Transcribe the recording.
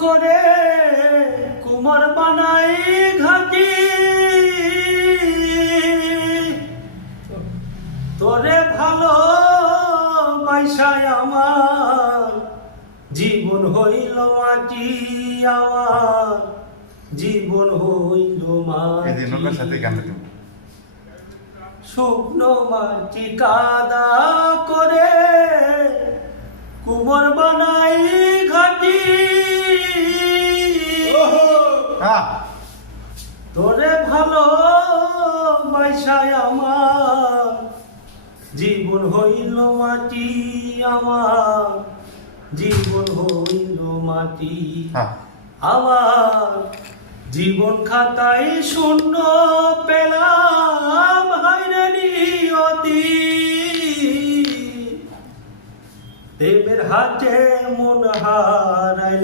করে কুমার বানাই ঘাটি তোরে ভালো পয়সায় আমার জীবন হইল মাটি আমার জীবন হইল মাটি শুকনো মাটি কাদা করে কুমার বানাই ঘাটি তোরে ভালো পয়সায় আমার জীবন হইল মাটি আমার জীবন হইল মাটি আবার জীবন খাতায় শূন্য পেলাম হায়রে নিয়তি প্রেমের হাতে মন হারাইলাম।